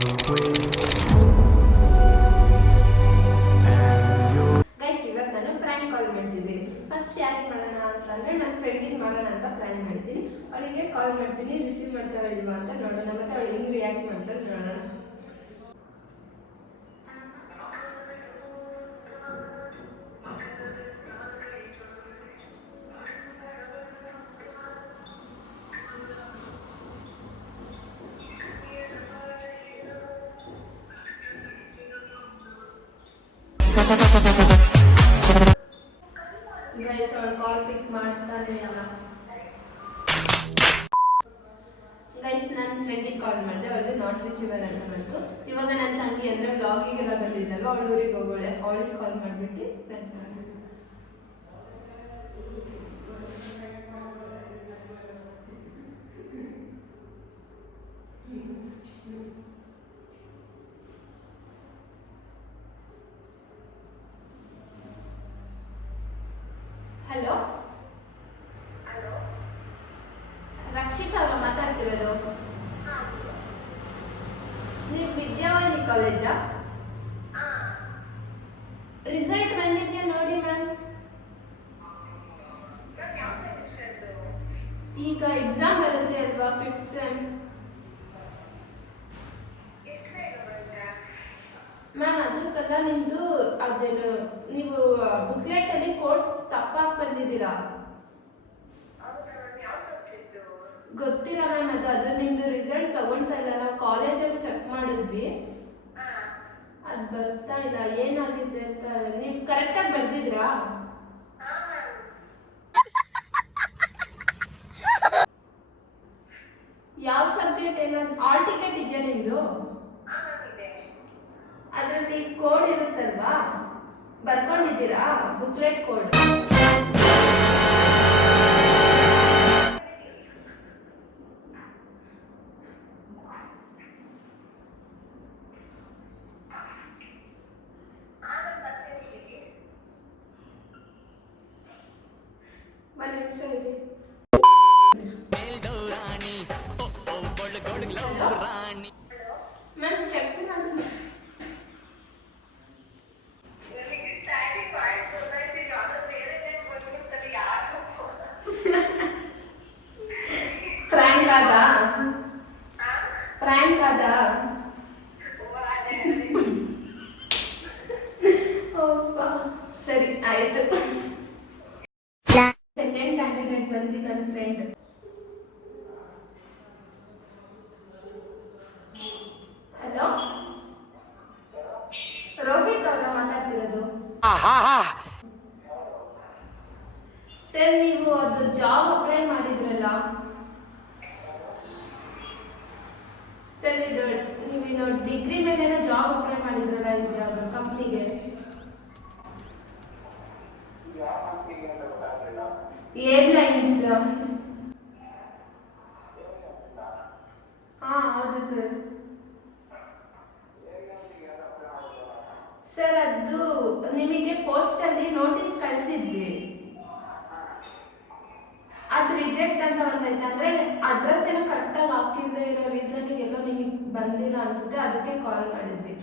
Guys, ಇವತ್ತು ನಾನು prank ಕಾಲ್ ಮಾಡ್ತಿದ್ದೀನಿ. ಫಸ್ಟ್ ಯಾರಿಗೆ ಮಾಡೋಣ ಅಂತಂದರೆ ನನ್ನ ಫ್ರೆಂಡಿಗೆ ಮಾಡೋಣ ಅಂತ ಪ್ಲ್ಯಾನ್ ಮಾಡಿದ್ದೀನಿ. ಅವಳಿಗೆ ಕಾಲ್ ಮಾಡ್ತೀನಿ, ರಿಸೀವ್ ಮಾಡ್ತಾಳೆ ಇಲ್ವಾ ಅಂತ ನೋಡೋಣ, ಮತ್ತು ಅವಳು ಹೆಂಗೆ ರಿಯಾಕ್ಟ್ ಮಾಡ್ತಾಳೆ ನೋಡೋಣ. ಗೈಸ್, ಅವಳು ಕಾಲ್ ಪಿಕ್ ಮಾಡ್ತಾನೆ ಇಲ್ಲ. ಗೈಸ್, ನನ್ನ ಫ್ರೆಂಡಿಗೆ ಕಾಲ್ ಮಾಡಿದೆ, ಅವಳಿಗೆ ನಾಟ್ ರೀಚಬಲ್ ಅಂತ ಬಂತು. ಇವಾಗ ನನ್ನ ತಂಗಿ ಅಂದರೆ ಬ್ಲಾಗಿಗೆಲ್ಲ ಬಂದಿದ್ದಲ್ವ, ಅವಳು ಊರಿಗೆ ಹೋಗೋಳೆ. ಅವಳಿಗೆ ಕಾಲ್ ಮಾಡಿಬಿಟ್ಟು ಫ್ರೆಂಡ್ ಮಾಡಿ. ಹಲೋ, ರಕ್ಷಿತಾ ಅವರು ಮಾತಾಡ್ತಿರೋದು. ನೀವು ವಿದ್ಯಾವಾಣಿ ಕಾಲೇಜಾ? ರಿಸಲ್ಟ್ ಬಂದಿದೆಯಾ ನೋಡಿ ಮ್ಯಾಮ್. ಈಗ ಎಕ್ಸಾಮ್ ಬರೆದ್ರಿ ಅಲ್ವಾ, 5th ಸೆಮ್. ಮ್ಯಾಮ್, ಅದಕ್ಕಲ್ಲ, ನಿಮ್ಮದು ಅದೇನು ನೀವು ಬುಕ್ಲೆಟಲ್ಲಿ ಕೋಡ್ ತಪ್ಪಾಗಿ ಬಂದಿದ್ದೀರಾ. ಗೊತ್ತಿಲ್ಲ ಮ್ಯಾಮ್, ಅದು ನಿಮ್ಮದು ರಿಸಲ್ಟ್ ತಗೊಳ್ತಾ ಇಲ್ಲ. ನಾವು ಕಾಲೇಜಲ್ಲಿ ಚೆಕ್ ಮಾಡಿದ್ವಿ, ಅದು ಬರ್ತಾ ಇಲ್ಲ. ಏನಾಗಿದೆ ಅಂತ ನೀವು ಕರೆಕ್ಟಾಗಿ ಬರ್ದಿದ್ರಾ? ಯಾವ ಸಬ್ಜೆಕ್ಟ್? ಏನಾದ್ರು ಆಲ್ ಟಿಕೆಟ್ ಇದೆಯಾ ನಿಮ್ಮದು? ಅದರಲ್ಲಿ ಕೋಡ್ ಇರುತ್ತಲ್ವಾ, ಬರ್ಕೊಂಡಿದ್ದೀರಾ ಬುಕ್ಲೆಟ್ ಕೋಡ್? ಒಂದು ನಿಮಿಷ ಇದೆ. ಮ್ಯಾಮ್, ಚೆಕ್ ಮಾಡಿ. ಪ್ರ್ಯಾಂಕ್ ಆದ ಸರಿ ಆಯ್ತು. ಸೆಕೆಂಡ್ ಕ್ಯಾಂಡಿಡೇಟ್ ಬಂದು ನನ್ನ ಫ್ರೆಂಡ್. ಹಲೋ, ರೋಹಿತ್ ಅವರ ಮಾತಾಡ್ತಿರೋದು. ಸರ್, ನೀವು ಅದು ಜಾಬ್ ಅಪ್ಲೈ ಮಾಡಿದ್ರಲ್ಲ ಸರ್, ಇದು ನೀವು ಡಿಗ್ರಿ ಮೇಲೆ ಜಾಬ್ ಅಪ್ಲೈ ಮಾಡಿದ್ರಲ್ಲ, ಇದು ಯಾವುದು ಕಂಪ್ನಿಗೆ? ಏರ್ಲೈನ್ಸ್. ಹಾಂ, ಹೌದು ಸರ್. ಸರ್, ಅದು ನಿಮಗೆ ಪೋಸ್ಟಲ್ಲಿ ನೋಟಿಸ್ ಕಳಿಸಿದ್ವಿ, ಅದು ರಿಜೆಕ್ಟ್ ಅಂತ ಬಂದೈತೆ. ಅಂದರೆ ಅಡ್ರೆಸ್ ಏನೋ ಕರೆಕ್ಟಾಗಿ ಹಾಕಿಲ್ಲದೆ ಇರೋ ರೀಸನ್ಗೆ ಎಲ್ಲೋ ನಿಮಗೆ ಬಂದಿಲ್ಲ ಅನಿಸುತ್ತೆ, ಅದಕ್ಕೆ ಕಾಲ್ ಮಾಡಿದ್ವಿ.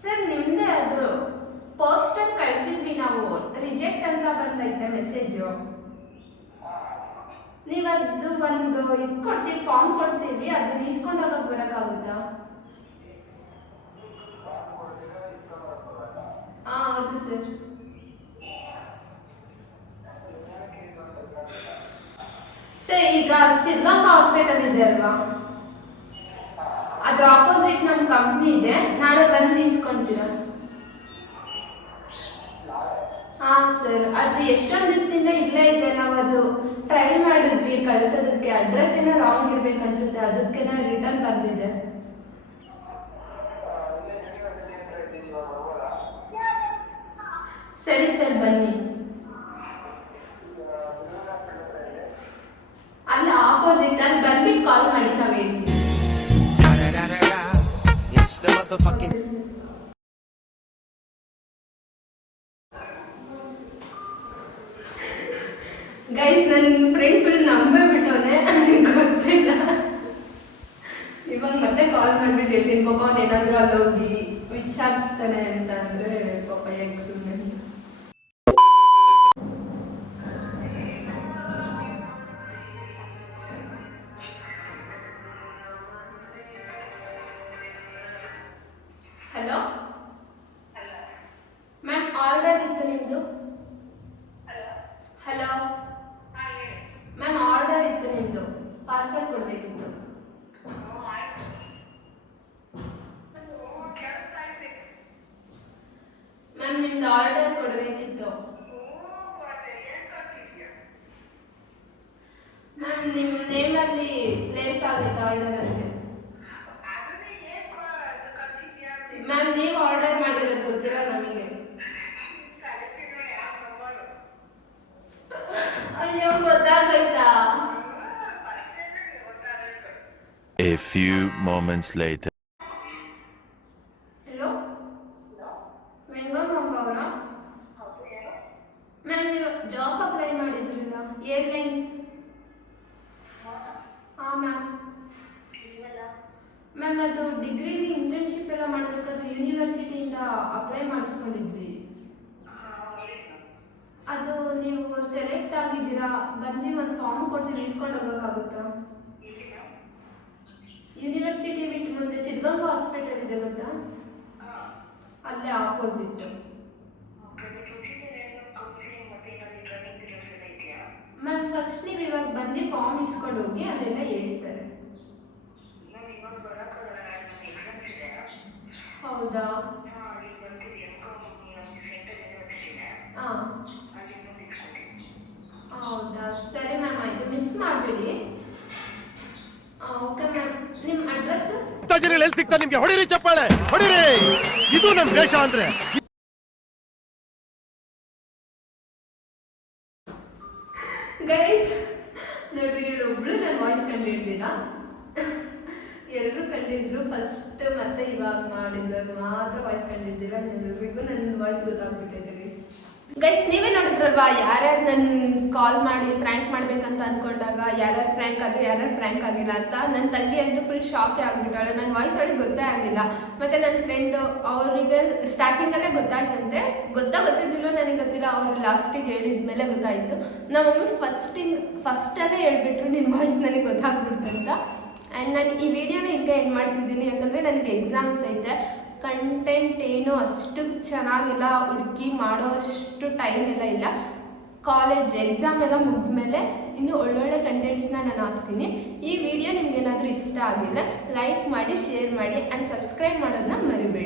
ಸರ್, ನಿಮ್ಮದೇ ಅದು ಪೋಸ್ಟಲ್ಲಿ ಕಳಿಸಿದ್ವಿ ನಾವು, ರಿಜೆಕ್ಟ್ ಅಂತ ಬಂದೈತೆ ಮೆಸೇಜು. ನೀವದು ಒಂದು ಇದು ಕೊಡ್ತೀವಿ, ಫಾರ್ಮ್ ಕೊಡ್ತೀವಿ, ಅದನ್ನ ಇಸ್ಕೊಂಡು ಹೋಗಕ್ಕೆ ಬರೋಕ್ಕಾಗುತ್ತಾ? ಹಾಂ, ಹೌದು ಸರ್. ಸರ್, ಈಗ ಸಿದ್ಧಗಂಗಾ ಹಾಸ್ಪಿಟಲ್ ಇದೆ ಅಲ್ವಾ, ಅದ್ರ ಆಪೋಸಿಟ್ ನಮ್ಮ ಕಂಪ್ನಿ ಇದೆ. ನಾಳೆ ಬಂದು ಇಸ್ಕೊಂತೀರಾ? ಹಾಂ ಸರ್, ಅದು ಎಷ್ಟೊಂದು ದಿವಸದಿಂದ ಇಲ್ಲೇ ಇದೆ. ನಾವು ಅದು ಟ್ರೈ ಮಾಡಿದ್ವಿ ಕಳಿಸೋದಕ್ಕೆ, ಅಡ್ರೆಸ್ ಏನೋ ರಾಂಗ್ ಇರ್ಬೇಕು ಅನ್ಸುತ್ತೆ, ಅದಕ್ಕೆ ರಿಟರ್ನ್ ಬಂದಿದೆ. ಸರಿ ಸರ್, ಬನ್ನಿ. ಅಲ್ಲ, ಆಪೋಸಿಟ್ ಅಲ್ಲಿ ಬಂದ್ಬಿಟ್ಟು ಕಾಲ್ ಮಾಡಿ, ನಾವು ಹೇಳ್ತೀವಿ. ಗೈಸ್ ನನ್ನ ಫ್ರೆಂಡ್ ಫುಲ್ ನಂಬೇ ಬಿಟ್ಟವನೆ, ನನಗೆ ಗೊತ್ತಿಲ್ಲ. ಇವಾಗ ಮತ್ತೆ ಕಾಲ್ ಮಾಡಿಬಿಟ್ಟು ಹೇಳ್ತೀನಿ ಪಾಪ ಅವ್ನು ಏನಾದರೂ ಅಲ್ಲಿ ಹೋಗಿ ವಿಚಾರಿಸ್ತಾನೆ ಅಂತ ಅಂದರೆ ಪಾಪ ಯಾಕೆ ಸುಮ್ಮನೆ. ಹಲೋ ಮ್ಯಾಮ್, ಆರ್ಡರ್ ಇತ್ತು ನಿಮ್ಮದು. ಹಲೋ ಮ್ಯಾಮ್, ಆರ್ಡರ್ ಇತ್ತು ನಿಮ್ಮದು, ಪಾರ್ಸಲ್ ಕೊಡಬೇಕಿತ್ತು. ಮ್ಯಾಮ್ ನಿಮ್ದು ಆರ್ಡರ್ ಕೊಡಬೇಕಿತ್ತು. ಮ್ಯಾಮ್ ನಿಮ್ಮ ನೇಮಲ್ಲಿ ಪ್ಲೇಸ್ ಆಗೈತೆ ಆರ್ಡರ್ ಅಂತೆ. ಮ್ಯಾಮ್ ನೀವು ಆರ್ಡರ್ ಮಾಡಿರೋದು ಗೊತ್ತಿಲ್ಲ ನಮಗೆ. ಅಯ್ಯೋ ಗೊತ್ತಾಗೋಯ್ತಾ? A few moments later. Hello Vengamma ಅವರಾ? ಮ್ಯಾಮ್ ನೀವು ಜಾಬ್ ಅಪ್ಲೈ ಮಾಡಿದ್ರಲ್ಲ ಏರ್ಲೈನ್ಸ್. ಹಾಂ ಮ್ಯಾಮ್. ಮ್ಯಾಮ್ ಅದು ಡಿಗ್ರಿಗೆ ಇಂಟರ್ನ್ಶಿಪ್ ಎಲ್ಲ ಮಾಡಬೇಕಾದ್ರೆ ಯೂನಿವರ್ಸಿಟಿಯಿಂದ ಅಪ್ಲೈ ಮಾಡಿಸ್ಕೊಂಡಿದ್ವಿ. ಅದು ನೀವು ಸೆಲೆಕ್ಟ್ ಆಗಿದ್ದೀರಾ, ಬಂದು ಒಂದು ಫಾರ್ಮ್ ಕೊಡ್ತೀವಿ, ಇಸ್ಕೊಂಡು ಹೋಗೋಕ್ಕಾಗುತ್ತಾ? ಯೂನಿವರ್ಸಿಟಿ ಬಿಟ್ಟು ಮುಂದೆ ಸಿದ್ಧಗಂಗಾ ಹಾಸ್ಪಿಟಲ್ ಇದೆ ಗೊತ್ತಾ, ಅಲ್ಲೇ ಆಪೋಸಿಟ್. ಮ್ಯಾಮ್ ಫಸ್ಟ್ ನೀವು ಇವಾಗ ಬಂದು ಫಾರ್ಮ್ ಇಸ್ಕೊಂಡು ಹೋಗಿ, ಅಲ್ಲೆಲ್ಲ ಹೇಳ್ತಾರೆ. ಹೌದಾ? ಹಾಂ ಹೌದಾ, ಸರಿ ಮ್ಯಾಮ್, ಆಯಿತು, ಮಿಸ್ ಮಾಡಬೇಡಿ. ಓಕೆ ಮ್ಯಾಮ್, ನಿಮ್ಮ ಅಡ್ರೆಸ್ ಎಲ್ಲಿ ಸಿಗ್ತಾ ನಿಮ್ಗೆ? ಹೊಡಿರಿ ಚಪ್ಪಾಳೆ, ಹೊಡಿರಿ. ಇದು ನಮ್ಮ ದೇಶ ಅಂದ್ರೆ. ಗೈಸ್ ನೋಡ್ರಿ, ಒಬ್ಳು ನನ್ನ ವಾಯ್ಸ್ ಕಂಡಿಡ್ದಿಲ್ಲ, ಎಲ್ಲರೂ ಕಂಡಿದ್ರು. ಫಸ್ಟ್ ಮತ್ತೆ ಇವಾಗ ಮಾಡಿದ್ದವ್ರು ಮಾತ್ರ ವಾಯ್ಸ್ ಕಂಡಿದ್ದಿಲ್ಲ. ಎಲ್ರಿಗೂ ನನ್ನ ವಾಯ್ಸ್ ಗೊತ್ತಾಗ್ಬಿಟ್ಟಿದೆ ಗೈಸ್. ಗೈಸ್ ನೀವೇ ನೋಡಿದ್ರಲ್ವಾ, ಯಾರ್ಯಾರು ನನ್ನ ಕಾಲ್ ಮಾಡಿ ಪ್ರ್ಯಾಂಕ್ ಮಾಡ್ಬೇಕಂತ ಅಂದ್ಕೊಂಡಾಗ ಯಾರ್ಯಾರು ಪ್ರ್ಯಾಂಕ್ ಆಗಿ ಯಾರ್ಯಾರು ಪ್ರ್ಯಾಂಕ್ ಆಗಿಲ್ಲ ಅಂತ. ನನ್ನ ತಂಗಿ ಅಂತೂ ಫುಲ್ ಶಾಕೇ ಆಗಿಬಿಟ್ಟಾಳೆ. ನನ್ನ ವಾಯ್ಸ್ ಅವಳಿಗೆ ಗೊತ್ತೇ ಆಗಿಲ್ಲ. ಮತ್ತು ನನ್ನ ಫ್ರೆಂಡು ಅವರಿಗೆ ಸ್ಟಾರ್ಟಿಂಗಲ್ಲೇ ಗೊತ್ತಾಯ್ತಂತೆ, ಗೊತ್ತಿದ್ದಿಲ್ಲೋ ನನಗೆ ಗೊತ್ತಿಲ್ಲ. ಅವರು ಲಾಸ್ಟಿಗೆ ಹೇಳಿದ ಮೇಲೆ ಗೊತ್ತಾಯಿತು. ನಮ್ಮ ಮಮ್ಮಿ ಫಸ್ಟಲ್ಲೇ ಹೇಳ್ಬಿಟ್ರು ನಿನ್ನ ವಾಯ್ಸ್ ನನಗೆ ಗೊತ್ತಾಗ್ಬಿಡ್ತಂತ. ಆ್ಯಂಡ್ ನಾನು ಈ ವಿಡಿಯೋನ ಹಿಂಗೆ ಎಂಡ್ ಮಾಡ್ತಿದ್ದೀನಿ, ಯಾಕಂದರೆ ನನಗೆ ಎಕ್ಸಾಮ್ಸ್ ಐತೆ. ಕಂಟೆಂಟ್ ಏನು ಅಷ್ಟು ಚೆನ್ನಾಗಿಲ್ಲ, ಹುಡುಕಿ ಮಾಡೋ ಅಷ್ಟು ಟೈಮ್ ಎಲ್ಲ ಇಲ್ಲ. ಕಾಲೇಜ್ ಎಕ್ಸಾಮ್ ಎಲ್ಲ ಮುಗಿದ್ಮೇಲೆ ಇನ್ನೂ ಒಳ್ಳೊಳ್ಳೆ ಕಂಟೆಂಟ್ಸ್ನ ನಾನು ಹಾಕ್ತೀನಿ. ಈ ವಿಡಿಯೋ ನಿಮ್ಗೇನಾದರೂ ಇಷ್ಟ ಆಗಿದ್ರೆ ಲೈಕ್ ಮಾಡಿ, ಶೇರ್ ಮಾಡಿ ಆ್ಯಂಡ್ ಸಬ್ಸ್ಕ್ರೈಬ್ ಮಾಡೋದನ್ನ ಮರಿಬೇಡಿ.